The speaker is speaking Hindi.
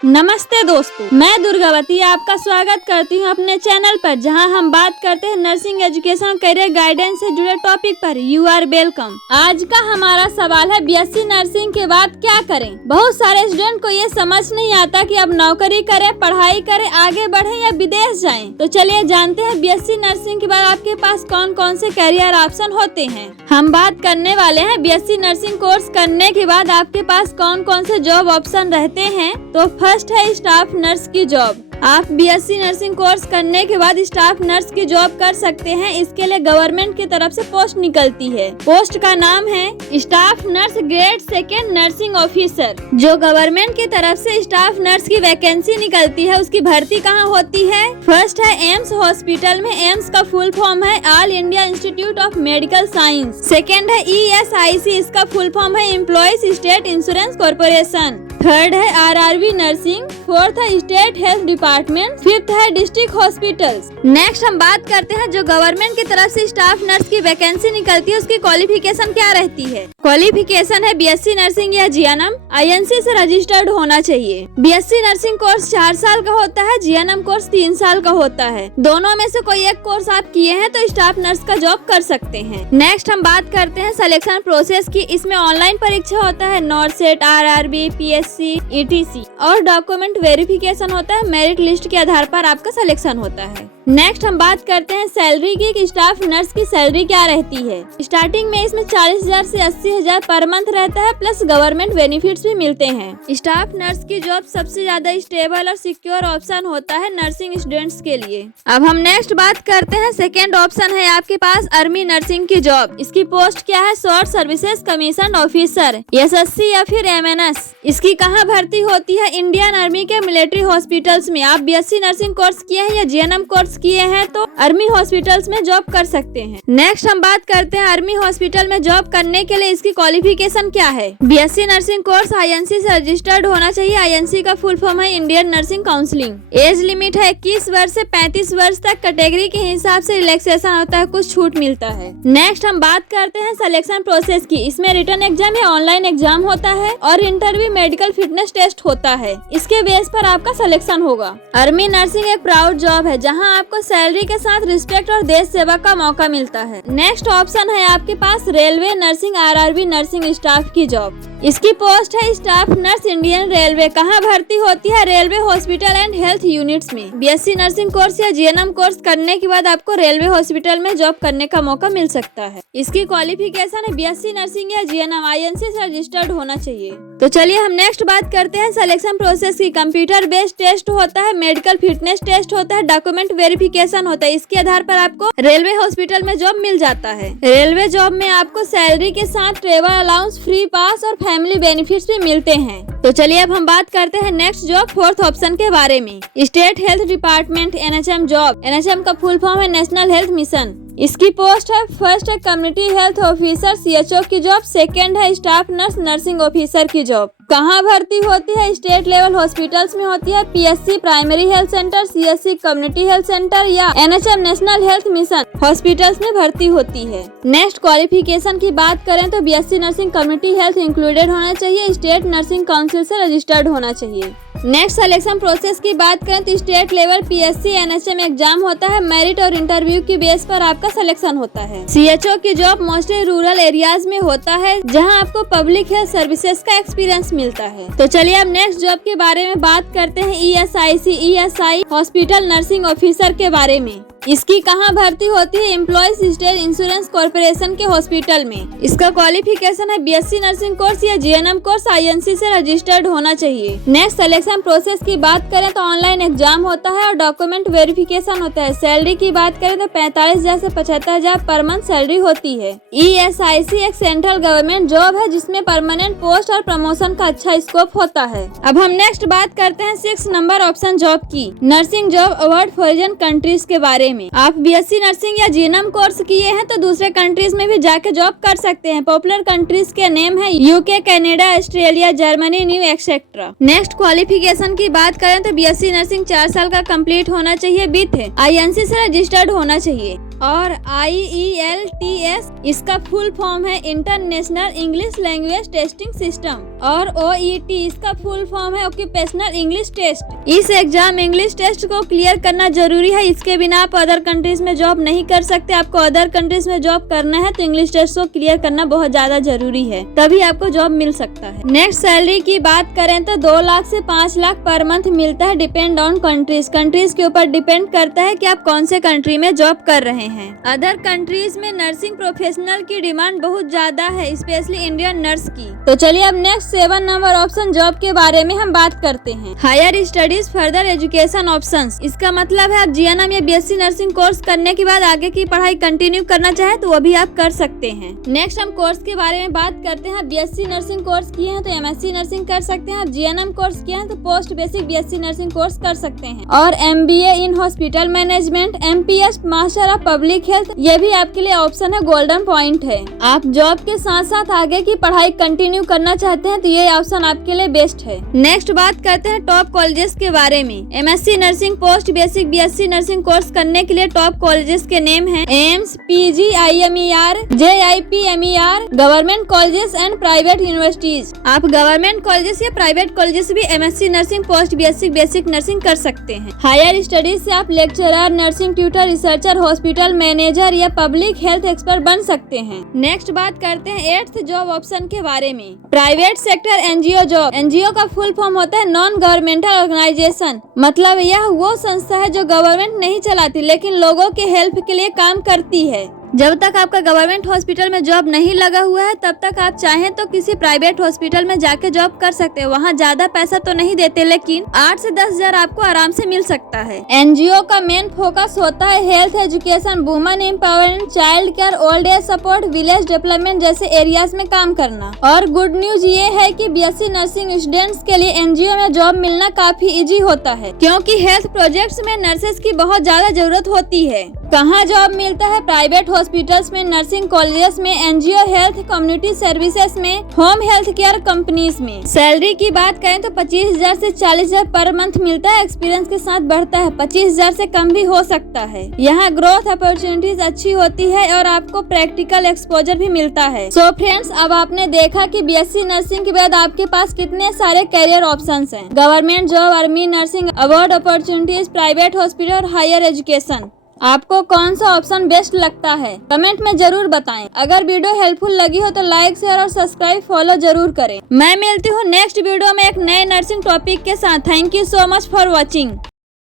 नमस्ते दोस्तों, मैं दुर्गावती आपका स्वागत करती हूं अपने चैनल पर, जहां हम बात करते हैं नर्सिंग एजुकेशन करियर गाइडेंस से जुड़े टॉपिक पर। You are welcome. आज का हमारा सवाल है बीएससी नर्सिंग के बाद क्या करें। बहुत सारे स्टूडेंट को ये समझ नहीं आता कि अब नौकरी करें, पढ़ाई करें, आगे बढ़ें या विदेश जाएं। तो चलिए जानते हैं बीएससी नर्सिंग के बाद आपके पास कौन कौन से करियर ऑप्शन होते हैं। हम बात करने वाले हैं बीएससी नर्सिंग कोर्स करने के बाद आपके पास कौन कौन से जॉब ऑप्शन रहते हैं। तो फर्स्ट है स्टाफ नर्स की जॉब। आप बीएससी नर्सिंग कोर्स करने के बाद स्टाफ नर्स की जॉब कर सकते हैं। इसके लिए गवर्नमेंट की तरफ से पोस्ट निकलती है। पोस्ट का नाम है staff nurse grade 2 nursing officer. जो गवर्नमेंट की तरफ से स्टाफ नर्स की वैकेंसी निकलती है, उसकी भर्ती कहाँ होती है। फर्स्ट है एम्स हॉस्पिटल में। एम्स का फुल फॉर्म है all India institute of medical science. Second है ESIC, इसका फुल फॉर्म है employees state insurance corporation. Third है RRB नर्सिंग। फोर्थ है स्टेट हेल्थ डिपार्टमेंट। फिफ्थ है डिस्ट्रिक्ट हॉस्पिटल्स। नेक्स्ट हम बात करते हैं जो गवर्नमेंट की तरफ से स्टाफ नर्स की वैकेंसी निकलती है, उसकी क्वालिफिकेशन क्या रहती है। क्वालिफिकेशन है बीएससी नर्सिंग या जीएनएम INC से रजिस्टर्ड होना चाहिए। बीएससी नर्सिंग कोर्स 4 साल का होता है, जीएनएम कोर्स 3 साल का होता है। दोनों में से कोई एक कोर्स आप किए हैं तो स्टाफ नर्स का जॉब कर सकते हैं। नेक्स्ट हम बात करते हैं सिलेक्शन प्रोसेस की। इसमें ऑनलाइन परीक्षा होता है, नॉर्सेट, RRB, PSC, ETC और डॉक्यूमेंट वेरिफिकेशन होता है। मेरिट लिस्ट के आधार पर आपका सिलेक्शन होता है। नेक्स्ट हम बात करते हैं सैलरी की कि स्टाफ नर्स की सैलरी क्या रहती है। स्टार्टिंग में इसमें 40,000 से 80,000 पर मंथ रहता है, प्लस गवर्नमेंट बेनिफिट्स भी मिलते हैं। स्टाफ नर्स की जॉब सबसे ज्यादा स्टेबल और सिक्योर ऑप्शन होता है नर्सिंग स्टूडेंट्स के लिए। अब हम नेक्स्ट बात करते हैं सेकेंड ऑप्शन है आपके पास आर्मी नर्सिंग की जॉब। इसकी पोस्ट क्या है, short services commission officer, SSC या फिर MNS। इसकी कहाँ भर्ती होती है, इंडियन आर्मी के मिलिट्री हॉस्पिटल्स में। आप बीएससी नर्सिंग कोर्स किए हैं या जीएनएम कोर्स किए हैं तो आर्मी हॉस्पिटल्स में जॉब कर सकते हैं। नेक्स्ट हम बात करते हैं आर्मी हॉस्पिटल में जॉब करने के लिए इसकी क्वालिफिकेशन क्या है। बीएससी नर्सिंग कोर्स INC से रजिस्टर्ड होना चाहिए। INC का फुल फॉर्म है Indian nursing counselling. Age limit है 21 वर्ष से 35 वर्ष तक। कैटेगरी के हिसाब से रिलैक्सेशन होता है, कुछ छूट मिलता है। नेक्स्ट हम बात करते हैं सिलेक्शन प्रोसेस की। इसमें रिटन एग्जाम या ऑनलाइन एग्जाम होता है और इंटरव्यू मेडिकल फिटनेस टेस्ट होता है। इसके बेस पर आपका सिलेक्शन होगा। आर्मी नर्सिंग एक प्राउड जॉब है जहां आपको सैलरी के साथ रिस्पेक्ट और देश सेवा का मौका मिलता है। नेक्स्ट ऑप्शन है आपके पास railway nursing RRB nursing staff की जॉब। इसकी पोस्ट है स्टाफ नर्स इंडियन रेलवे। कहाँ भर्ती होती है, railway hospital and health units में। बीएससी नर्सिंग कोर्स या जीएनएम कोर्स करने के बाद आपको रेलवे हॉस्पिटल में जॉब करने का मौका मिल सकता है। इसकी क्वालिफिकेशन है बीएससी नर्सिंग या जीएनएम INC से रजिस्टर्ड होना चाहिए। तो चलिए हम नेक्स्ट बात करते हैं सिलेक्शन प्रोसेस की। कंप्यूटर बेस्ड टेस्ट होता है, मेडिकल फिटनेस टेस्ट होता है, डॉक्यूमेंट वेरिफिकेशन होता है। इसके आधार पर आपको रेलवे हॉस्पिटल में जॉब मिल जाता है। रेलवे जॉब में आपको सैलरी के साथ ट्रेवल अलाउंस, फ्री पास और फैमिली बेनिफिट्स भी मिलते हैं। तो चलिए अब हम बात करते हैं नेक्स्ट जॉब फोर्थ ऑप्शन के बारे में। State health department NHM job. NHM का फुल फॉर्म है नेशनल हेल्थ मिशन। इसकी पोस्ट है फर्स्ट है कम्युनिटी हेल्थ ऑफिसर CHO की जॉब। सेकेंड है स्टाफ नर्स नर्सिंग ऑफिसर की जॉब। कहाँ भर्ती होती है, स्टेट लेवल हॉस्पिटल्स में होती है। PSC primary health centre, CSC community health centre या NHM national health mission hospitals में भर्ती होती है। नेक्स्ट क्वालिफिकेशन की बात करें तो BSc nursing community health included होना चाहिए। स्टेट नर्सिंग काउंसिल से रजिस्टर्ड होना चाहिए। नेक्स्ट सिलेक्शन प्रोसेस की बात करें तो state level PSC NHM exam होता है। मेरिट और इंटरव्यू की बेस पर आपका सिलेक्शन होता है। CHO की जॉब मोस्टली रूरल एरियाज में होता है, जहां आपको पब्लिक हेल्थ सर्विसेज का एक्सपीरियंस मिलता है। तो चलिए अब नेक्स्ट जॉब के बारे में बात करते हैं ESIC ESI hospital nursing officer के बारे में। इसकी कहाँ भर्ती होती है, एम्प्लॉयज स्टेट इंश्योरेंस कॉर्पोरेशन के हॉस्पिटल में। इसका क्वालिफिकेशन है बीएससी नर्सिंग कोर्स या जीएनएम कोर्स INC से रजिस्टर्ड होना चाहिए। नेक्स्ट सिलेक्शन प्रोसेस की बात करें तो ऑनलाइन एग्जाम होता है और डॉक्यूमेंट वेरिफिकेशन होता है। सैलरी की बात करें तो 45,000 से 75,000 पर मंथ सैलरी होती है। ESIC एक सेंट्रल गवर्नमेंट जॉब है जिसमें परमानेंट पोस्ट और प्रमोशन का अच्छा स्कोप होता है। अब हम नेक्स्ट बात करते हैं 6 नंबर ऑप्शन जॉब की, nursing job award foreign countries के बारे में। आप बीएससी नर्सिंग या जीएनएम कोर्स किए हैं तो दूसरे कंट्रीज में भी जाके जॉब कर सकते हैं। पॉपुलर कंट्रीज के नेम है UK, Canada, Australia, Germany, new etcetera. Next qualification की बात करें तो बीएससी नर्सिंग 4 साल का कंप्लीट होना चाहिए। विथ INC से रजिस्टर्ड होना चाहिए। और IELTS इसका फुल फॉर्म है international English language testing system. और OET इसका फुल फॉर्म है ऑक्यूपेशनल इंग्लिश टेस्ट। इस एग्जाम इंग्लिश टेस्ट को क्लियर करना जरूरी है, इसके बिना आप अदर कंट्रीज में जॉब नहीं कर सकते। आपको अदर कंट्रीज में जॉब करना है तो इंग्लिश टेस्ट को क्लियर करना बहुत ज्यादा जरूरी है, तभी आपको जॉब मिल सकता है। नेक्स्ट सैलरी की बात करें तो 2 लाख से 5 लाख पर मंथ मिलता है, डिपेंड ऑन कंट्रीज। कंट्रीज के ऊपर डिपेंड करता है कि आप कौन से कंट्री में जॉब कर रहे हैं। अदर कंट्रीज में नर्सिंग प्रोफेशनल की डिमांड बहुत ज्यादा है, स्पेशली इंडियन नर्स की। तो चलिए अब नेक्स्ट 7 नंबर ऑप्शन जॉब के बारे में हम बात करते हैं। Higher studies further education options. इसका मतलब है आप GNM या BSc नर्सिंग कोर्स करने के बाद आगे की पढ़ाई कंटिन्यू करना चाहे तो वो भी आप कर सकते हैं। नेक्स्ट हम कोर्स के बारे में बात करते हैं। BSc नर्सिंग कोर्स किए हैं तो MSc नर्सिंग कर सकते हैं। आप GNM कोर्स किए हैं तो post basic BSc nursing course कर सकते हैं। और MBA in hospital management, MPS master of public health, ये भी आपके लिए ऑप्शन है, गोल्डन पॉइंट है। आप जॉब के साथ साथ आगे की पढ़ाई कंटिन्यू करना चाहते हैं तो ये ऑप्शन आपके लिए बेस्ट है। नेक्स्ट बात करते हैं टॉप कॉलेजेस के बारे में। MSc nursing post basic BSc nursing course करने के लिए टॉप कॉलेजेस के नेम हैं AIIMS, PG, IMER, JIPMER, government colleges and private universities. आप गवर्नमेंट कॉलेजेस या प्राइवेट कॉलेजेस भी MSc nursing post basic nursing कर सकते हैं। हायर स्टडीज से आप lecturer, nursing tutor, researcher, hospital manager या पब्लिक हेल्थ एक्सपर्ट बन सकते हैं। नेक्स्ट बात करते हैं 8th जॉब ऑप्शन के बारे में। Private sector NGO job. NGO का फुल फॉर्म होता है नॉन गवर्नमेंटल ऑर्गेनाइजेशन, मतलब यह वो संस्था है जो गवर्नमेंट नहीं चलाती लेकिन लोगों के हेल्प के लिए काम करती है। जब तक आपका गवर्नमेंट हॉस्पिटल में जॉब नहीं लगा हुआ है तब तक आप चाहें तो किसी प्राइवेट हॉस्पिटल में जाके जॉब कर सकते हैं। वहाँ ज्यादा पैसा तो नहीं देते लेकिन 8 से 10 हजार आपको आराम से मिल सकता है। NGO का मेन फोकस होता है health education, women empowerment, child care, old age support, village development जैसे एरियाज में काम करना। और गुड न्यूज ये है कि BSc नर्सिंग स्टूडेंट्स के लिए NGO में जॉब मिलना काफी इजी होता है, क्योंकि हेल्थ प्रोजेक्ट्स में नर्सेस की बहुत ज्यादा जरूरत होती है। कहाँ जॉब मिलता है? प्राइवेट हॉस्पिटल्स में, नर्सिंग कॉलेजेस में, NGO हेल्थ कम्युनिटी सर्विसेज में, होम हेल्थ केयर कंपनीज में। सैलरी की बात करें तो 25,000 से 40,000 पर मंथ मिलता है, एक्सपीरियंस के साथ बढ़ता है। 25,000 से कम भी हो सकता है। यहाँ ग्रोथ अपॉर्चुनिटीज अच्छी होती है और आपको प्रैक्टिकल एक्सपोजर भी मिलता है। सो फ्रेंड्स, अब आपने देखा कि BSc नर्सिंग के बाद आपके पास कितने सारे करियर ऑप्शंस हैं। Government job, army, nursing, award opportunities, private hospital और हायर एजुकेशन। आपको कौन सा ऑप्शन बेस्ट लगता है कमेंट में जरूर बताएं। अगर वीडियो हेल्पफुल लगी हो तो लाइक, शेयर और सब्सक्राइब फॉलो जरूर करें। मैं मिलती हूँ नेक्स्ट वीडियो में एक नए नर्सिंग टॉपिक के साथ। Thank you so much for watching.